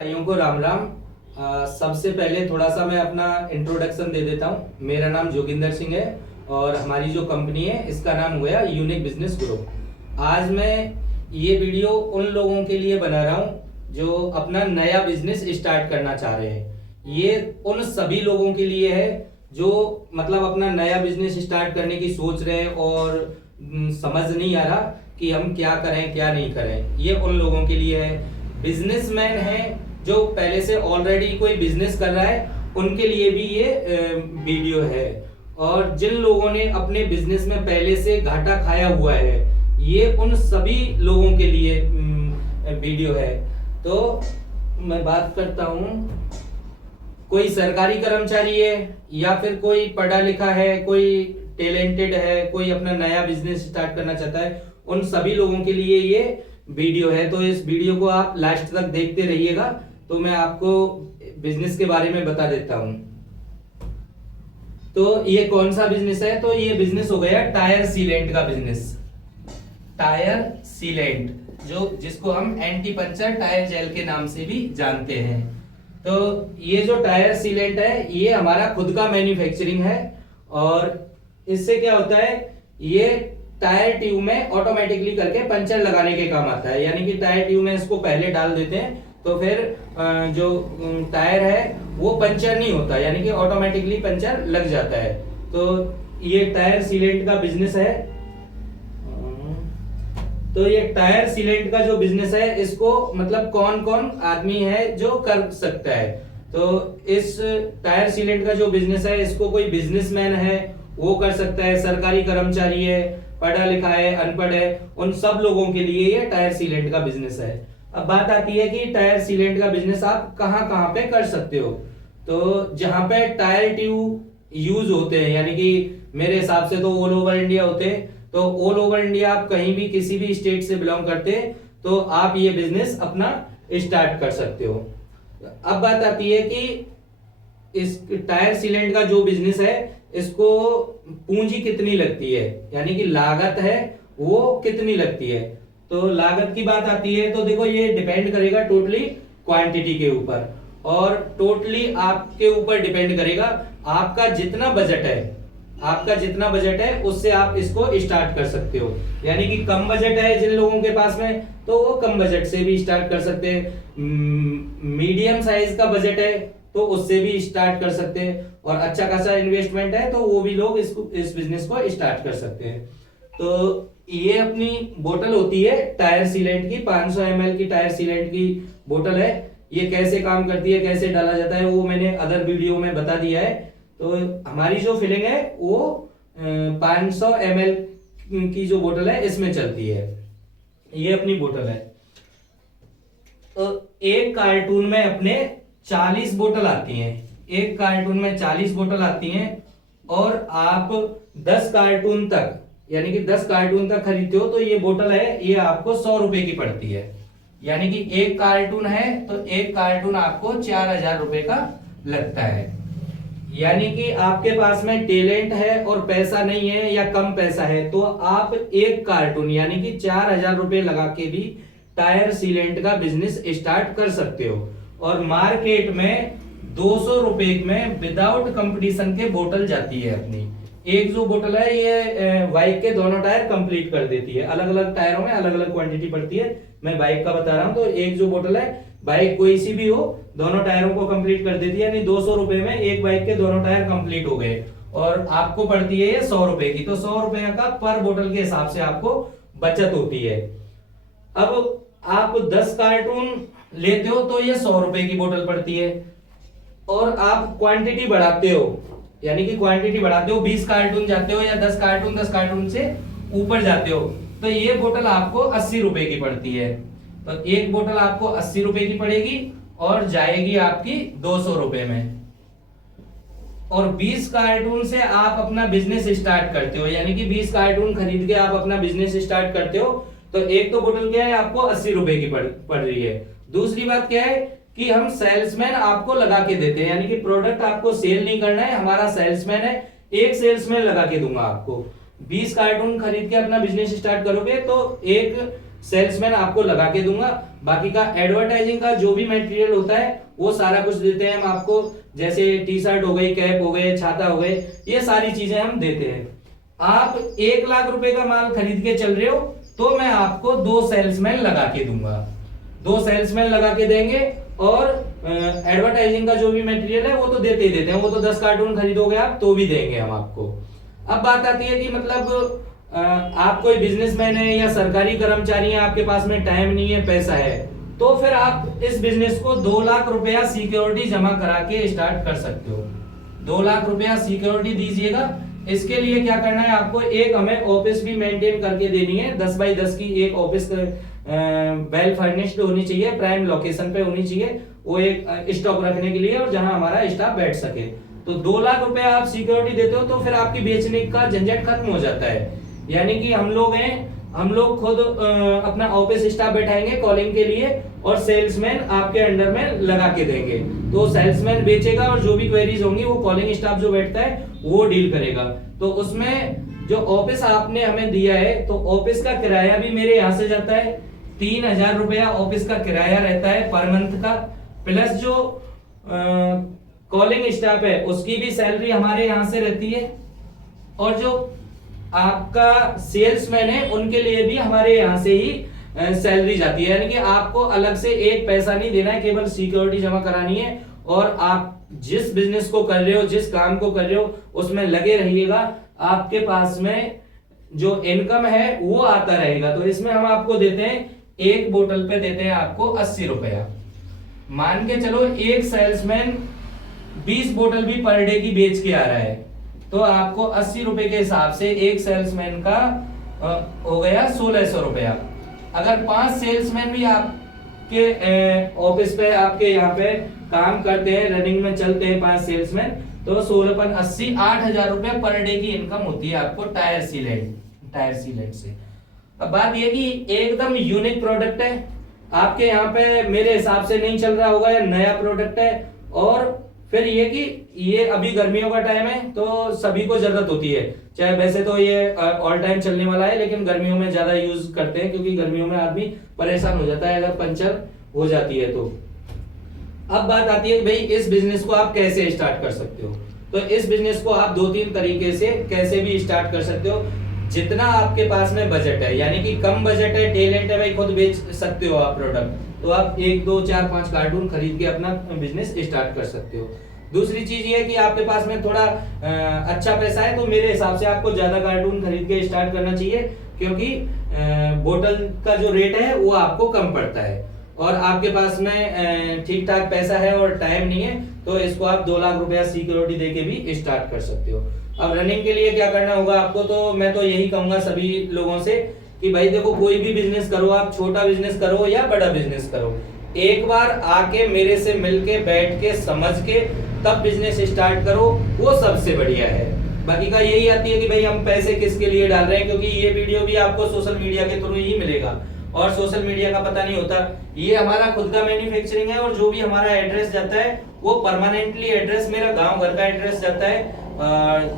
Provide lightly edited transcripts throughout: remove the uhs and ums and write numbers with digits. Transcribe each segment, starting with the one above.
भाइयों को राम राम। सबसे पहले थोड़ा सा मैं अपना इंट्रोडक्शन दे देता हूँ। मेरा नाम जोगिंदर सिंह है और हमारी जो कंपनी है इसका नाम हुआ यूनिक बिजनेस ग्रुप। आज मैं ये वीडियो उन लोगों के लिए बना रहा हूँ जो अपना नया बिजनेस स्टार्ट करना चाह रहे हैं। ये उन सभी लोगों के लिए है जो मतलब अपना नया बिजनेस स्टार्ट करने की सोच रहे हैं और समझ नहीं आ रहा कि हम क्या करें क्या नहीं करें। ये उन लोगों के लिए है। बिजनेसमैन है जो पहले से ऑलरेडी कोई बिजनेस कर रहा है उनके लिए भी ये वीडियो है। और जिन लोगों ने अपने बिजनेस में पहले से घाटा खाया हुआ है ये उन सभी लोगों के लिए वीडियो है। तो मैं बात करता हूँ, कोई सरकारी कर्मचारी है या फिर कोई पढ़ा लिखा है, कोई टैलेंटेड है, कोई अपना नया बिजनेस स्टार्ट करना चाहता है, उन सभी लोगों के लिए ये वीडियो है। तो इस वीडियो को आप लास्ट तक देखते रहिएगा तो मैं आपको बिजनेस के बारे में बता देता हूं। तो ये कौन सा बिजनेस है? तो ये बिजनेस हो गया टायर सीलेंट का बिजनेस। टायर सीलेंट जो जिसको हम एंटी पंचर टायर जेल के नाम से भी जानते हैं। तो ये जो टायर सीलेंट है ये हमारा खुद का मैन्युफैक्चरिंग है और इससे क्या होता है, ये टायर ट्यूब में ऑटोमेटिकली करके पंचर लगाने के काम आता है। यानी कि टायर ट्यूब में इसको पहले डाल देते हैं तो फिर जो टायर है वो पंचर नहीं होता, यानी कि ऑटोमेटिकली पंचर लग जाता है। तो ये टायर सीलेंट का बिजनेस है। तो ये टायर सीलेंट का जो बिजनेस है इसको मतलब कौन कौन आदमी है जो कर सकता है। तो इस टायर सीलेंट का जो बिजनेस है इसको कोई बिजनेसमैन है वो कर सकता है, सरकारी कर्मचारी है, पढ़ा लिखा है, अनपढ़ है, उन सब लोगों के लिए ये टायर सीलेंट का बिजनेस है। अब बात आती है कि टायर सीलेंट का बिजनेस आप कहां कहां पे कर सकते हो। तो जहां पे टायर ट्यूब यूज होते हैं, यानी कि मेरे हिसाब से तो ऑल ओवर इंडिया होते हैं, तो ऑल ओवर इंडिया आप कहीं भी किसी भी स्टेट से बिलोंग करते हैं तो आप ये बिजनेस अपना स्टार्ट कर सकते हो। अब बात आती है कि इस टायर सीलेंट का जो बिजनेस है इसको पूंजी कितनी लगती है, यानी कि लागत है वो कितनी लगती है। तो लागत की बात आती है तो देखो ये डिपेंड करेगा टोटली क्वांटिटी के ऊपर और टोटली आपके ऊपर डिपेंड करेगा आपका जितना बजट है। आपका जितना बजट है उससे आप इसको स्टार्ट कर सकते हो। यानी कि कम बजट है जिन लोगों के पास में तो वो कम बजट से भी स्टार्ट कर सकते हैं। मीडियम साइज का बजट है तो उससे भी स्टार्ट कर सकते हैं और अच्छा खासा इन्वेस्टमेंट है तो वो भी लोग इस बिजनेस को स्टार्ट कर सकते हैं। तो ये अपनी बोतल होती है टायर सीलेंट की, 500 ml की टायर सीलेंट की बोतल है। ये कैसे काम करती है, कैसे डाला जाता है वो मैंने अदर वीडियो में बता दिया है। तो हमारी जो फिलिंग है वो 500 ml की जो बोतल है इसमें चलती है। ये अपनी बोतल है। तो एक कार्टून में अपने 40 बोतल आती हैं। एक कार्टून में 40 बोतल आती हैं और आप 10 कार्टून तक, यानी कि 10 कार्टून तक खरीदते हो तो ये बोतल है ये आपको 100 रुपए की पड़ती है। यानी कि एक कार्टून है तो एक कार्टून आपको 4000 रुपए का लगता है। यानी कि आपके पास में टैलेंट है और पैसा नहीं है या कम पैसा है तो आप एक कार्टून यानी कि 4000 रुपए लगा के भी टायर सीलेंट का बिजनेस स्टार्ट कर सकते हो। और मार्केट में 200 रुपए में विदाउट कंपटीशन के बोतल जाती है अपनी। एक जो बोतल है ये बाइक के दोनों टायर कंप्लीट कर देती है। अलग अलग टायरों में अलग अलग क्वांटिटी पड़ती है, मैं बाइक का बता रहा हूं। तो एक जो बोतल है बाइक कोई सी भी हो दोनों टायरों को कंप्लीट कर देती है, यानी 200 रुपए में एक बाइक के दोनों टायर कंप्लीट हो गए और आपको पड़ती है ये 100 रुपए की। तो 100 रुपए का पर बोतल के हिसाब से आपको बचत होती है। अब आप 10 कार्टून लेते हो तो ये 100 रुपए की बोतल पड़ती है और आप क्वांटिटी बढ़ाते हो, यानी कि क्वांटिटी बढ़ाते हो, 20 कार्टून जाते हो या 10 कार्टून से ऊपर जाते हो तो ये बोतल आपको 80 रुपए की पड़ती है। तो एक बोतल आपको 80 रुपए की पड़ेगी और जाएगी आपकी 200 रुपए में। और 20 कार्टून से आप अपना बिजनेस स्टार्ट करते हो, यानी कि 20 कार्टून खरीद के आप अपना बिजनेस स्टार्ट करते हो तो एक तो बोतल क्या है आपको 80 रुपए की पड़ रही है। दूसरी बात क्या है कि हम सेल्समैन आपको लगा के देते हैं, यानी कि प्रोडक्ट आपको सेल नहीं करना है, हमारा सेल्समैन है, एक सेल्समैन लगा के दूंगा आपको। 20 कार्टून खरीद के अपना बिजनेस स्टार्ट करोगे तो एक सेल्समैन आपको लगा के दूंगा, बाकी का एडवर्टाइजिंग का जो भी मटेरियल होता है वो सारा कुछ देते हैं हम आपको, जैसे टी शर्ट हो गई, कैप हो गए, छाता हो गए, ये सारी चीजें हम देते हैं। आप 1 लाख रुपए का माल खरीद के चल रहे हो तो मैं आपको 2 सेल्समैन लगा के दूंगा, 2 सेल्समैन लगा के देंगे। और एडवर्टाइजिंग का जो भी मटेरियल है वो तो देते ही देते हैं, वो तो 10 कार्टून खरीदोगे आप तो भी देंगे हम आपको। अब बात आती है कि मतलब आप कोई बिजनेसमैन है या सरकारी कर्मचारी है, आपके पास में टाइम नहीं है, पैसा है, तो फिर आप इस बिजनेस को 2 लाख रुपया सिक्योरिटी जमा करा के स्टार्ट कर सकते हो। 2 लाख रुपया सिक्योरिटी दीजिएगा। इसके लिए क्या करना है आपको, एक हमें ऑफिस भी मेंटेन करके देनी है, 10 बाई 10 की एक ऑफिस वेल फर्निश्ड होनी चाहिए, प्राइम लोकेशन पे होनी चाहिए, वो एक स्टॉक रखने के लिए और जहां हमारा स्टाफ बैठ सके। तो 2 लाख रुपया आप सिक्योरिटी देते हो तो फिर आपकी बेचने का झंझट खत्म हो जाता है। यानी कि हम लोग हैं, हम लोग खुद अपना ऑफिस स्टाफ बैठाएंगे कॉलिंग के लिए और सेल्समैन आपके अंडर में लगा के देंगे। तो सेल्समैन बेचेगा और जो भी क्वेरीज होंगी वो कॉलिंग स्टाफ जो बैठता है वो डील करेगा। तो उसमें जो ऑफिस आपने हमें दिया है तो ऑफिस का किराया भी मेरे यहाँ से जाता है, 3,000 रुपया ऑफिस का किराया रहता है पर मंथ का, प्लस जो कॉलिंग स्टाफ है उसकी भी सैलरी हमारे यहाँ से रहती है, और जो आपका सेल्समैन है उनके लिए भी हमारे यहाँ से ही सैलरी जाती है। यानी कि आपको अलग से एक पैसा नहीं देना है, केवल सिक्योरिटी जमा करानी है और आप जिस बिजनेस को कर रहे हो, जिस काम को कर रहे हो उसमें लगे रहिएगा, आपके पास में जो इनकम है वो आता रहेगा। तो इसमें हम आपको देते हैं, एक बोतल पे देते हैं आपको 80 रुपया। मान के चलो एक सेल्समैन 20 बोतल भी पर डे की बेच के आ रहा है तो आपको 80 रुपए के हिसाब से एक सेल्समैन का हो गया 1600 रुपया। अगर 5 सेल्समैन भी आपके ऑफिस पे, आपके यहाँ पे काम करते हैं, रनिंग में चलते हैं 5 सेल्समैन, तो 16 × 80 8,000 रुपया पर डे की इनकम होती है आपको टायर सीलेंट से। अब बात ये कि एकदम यूनिक प्रोडक्ट है, आपके यहाँ पे मेरे हिसाब से नहीं चल रहा होगा, या नया प्रोडक्ट है। और फिर ये कि ये अभी गर्मियों का टाइम है तो सभी को जरूरत होती है, चाहे वैसे तो ये ऑल टाइम चलने वाला है लेकिन गर्मियों में ज्यादा यूज करते हैं क्योंकि गर्मियों में आदमी परेशान हो जाता है अगर पंचर हो जाती है तो। अब बात आती है कि भाई इस बिजनेस को आप कैसे स्टार्ट कर सकते हो। तो इस बिजनेस को आप 2-3 तरीके से कैसे भी स्टार्ट कर सकते हो। जितना आपके पास में बजट है, यानी कि कम बजट है, टैलेंट है, भाई खुद बेच सकते हो आप प्रोडक्ट, तो आप 1, 2, 4, 5 कार्टून खरीद के अपना बिजनेस स्टार्ट कर सकते हो। दूसरी चीज ये है कि आपके पास में थोड़ा अच्छा पैसा है तो मेरे हिसाब से आपको ज्यादा कार्टून खरीद के स्टार्ट करना चाहिए, क्योंकि बोतल का जो रेट है वो आपको कम पड़ता है और आपके पास में ठीक ठाक पैसा है और टाइम नहीं है तो इसको आप 2 लाख रुपया सिक्योरिटी देके भी स्टार्ट कर सकते हो। अब रनिंग के लिए क्या करना होगा आपको, तो मैं तो यही कहूंगा सभी लोगों से कि भाई देखो, कोई भी बिजनेस करो, आप छोटा बिजनेस करो या बड़ा बिजनेस करो, एक बार आके मेरे से मिलके बैठ के समझ के तब बिजनेस स्टार्ट करो, वो सबसे बढ़िया है। बाकी का यही आती है कि भाई हम पैसे किसके लिए डाल रहे हैं, क्योंकि ये वीडियो भी आपको सोशल मीडिया के थ्रू ही मिलेगा और सोशल मीडिया का पता नहीं होता। ये हमारा खुद का मैन्युफैक्चरिंग है और जो भी हमारा एड्रेस जाता है वो परमानेंटली एड्रेस मेरा गांव घर का एड्रेस जाता है,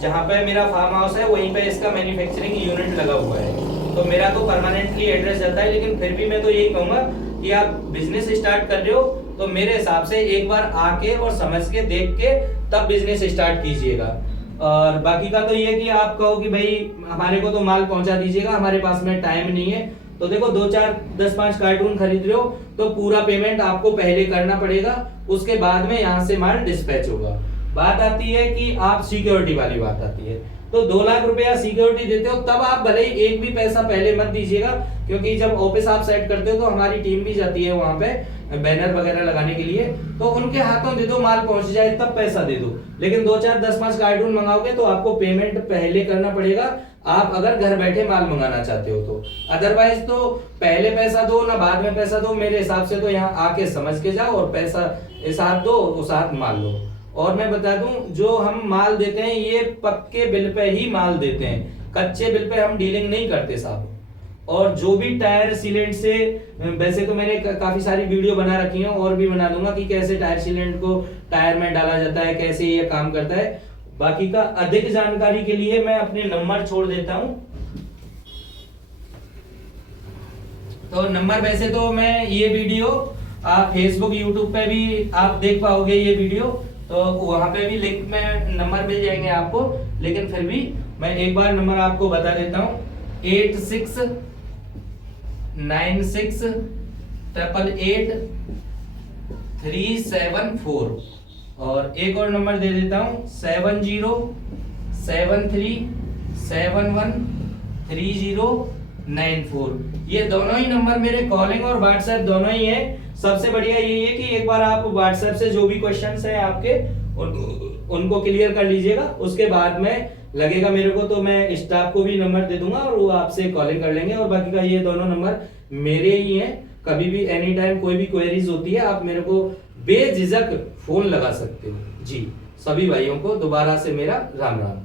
जहाँ पे मेरा फार्म हाउस है वहीं पे इसका मैन्युफैक्चरिंग यूनिट लगा हुआ है, तो मेरा तो परमानेंटली एड्रेस जाता है। लेकिन फिर भी मैं तो यही कहूंगा कि आप बिजनेस स्टार्ट कर रहे हो तो मेरे हिसाब से एक बार आके और समझ के देख के तब बिजनेस स्टार्ट कीजिएगा। और बाकी का तो ये कि आप कहो कि भाई हमारे को तो माल पहुंचा दीजिएगा, हमारे पास में टाइम नहीं है, तो देखो 2, 4, 10, 5 कार्टून खरीद रहे हो तो पूरा पेमेंट आपको पहले करना पड़ेगा, उसके बाद में यहाँ से माल डिस्पैच होगा। बात आती है कि आप सिक्योरिटी वाली बात आती है, तो 2 लाख रुपया सिक्योरिटी देते हो तब आप भले ही एक भी पैसा पहले मत दीजिएगा, क्योंकि जब ऑफिस आप सेट करते हो तो हमारी टीम भी जाती है वहां पे बैनर वगैरह लगाने के लिए, तो उनके हाथों दे दो, माल पहुंच जाए तब पैसा दे दो। लेकिन 2, 4, 10, 5 कार्टून मंगाओगे तो आपको पेमेंट पहले करना पड़ेगा, आप अगर घर बैठे माल मंगाना चाहते हो तो। अदरवाइज तो पहले पैसा दो ना बाद में पैसा दो, मेरे हिसाब से तो यहाँ आके समझ के जाओ और पैसा इस हाथ दो उस हाथ माल लो। और मैं बता दूं, जो हम माल देते हैं ये पक्के बिल पे ही माल देते हैं, कच्चे बिल पे हम डीलिंग नहीं करते साहब। और जो भी टायर सीलेंट से, वैसे तो मैंने काफी सारी वीडियो बना रखी है और भी बना दूंगा कि कैसे टायर सीलेंट को टायर में डाला जाता है, कैसे ये काम करता है। बाकी का अधिक जानकारी के लिए मैं अपने नंबर छोड़ देता हूं, तो नंबर वैसे तो मैं ये वीडियो आप फेसबुक यूट्यूब पे भी आप देख पाओगे ये वीडियो, तो वहां पे भी लिंक में नंबर मिल जाएंगे आपको, लेकिन फिर भी मैं एक बार नंबर आपको बता देता हूँ 8696888374। और एक और नंबर दे देता हूँ 7073713094। ये दोनों ही नंबर मेरे कॉलिंग और व्हाट्सएप दोनों ही है। सबसे बढ़िया ये है कि एक बार आप व्हाट्सएप से जो भी क्वेश्चंस है आपके उनको क्लियर कर लीजिएगा, उसके बाद में लगेगा मेरे को तो मैं स्टाफ को भी नंबर दे दूंगा और वो आपसे कॉलिंग कर लेंगे। और बाकी का ये दोनों नंबर मेरे ही हैं, कभी भी एनी टाइम कोई भी क्वेरीज होती है आप मेरे को बेझिझक फोन लगा सकते हो जी। सभी भाइयों को दोबारा से मेरा राम राम।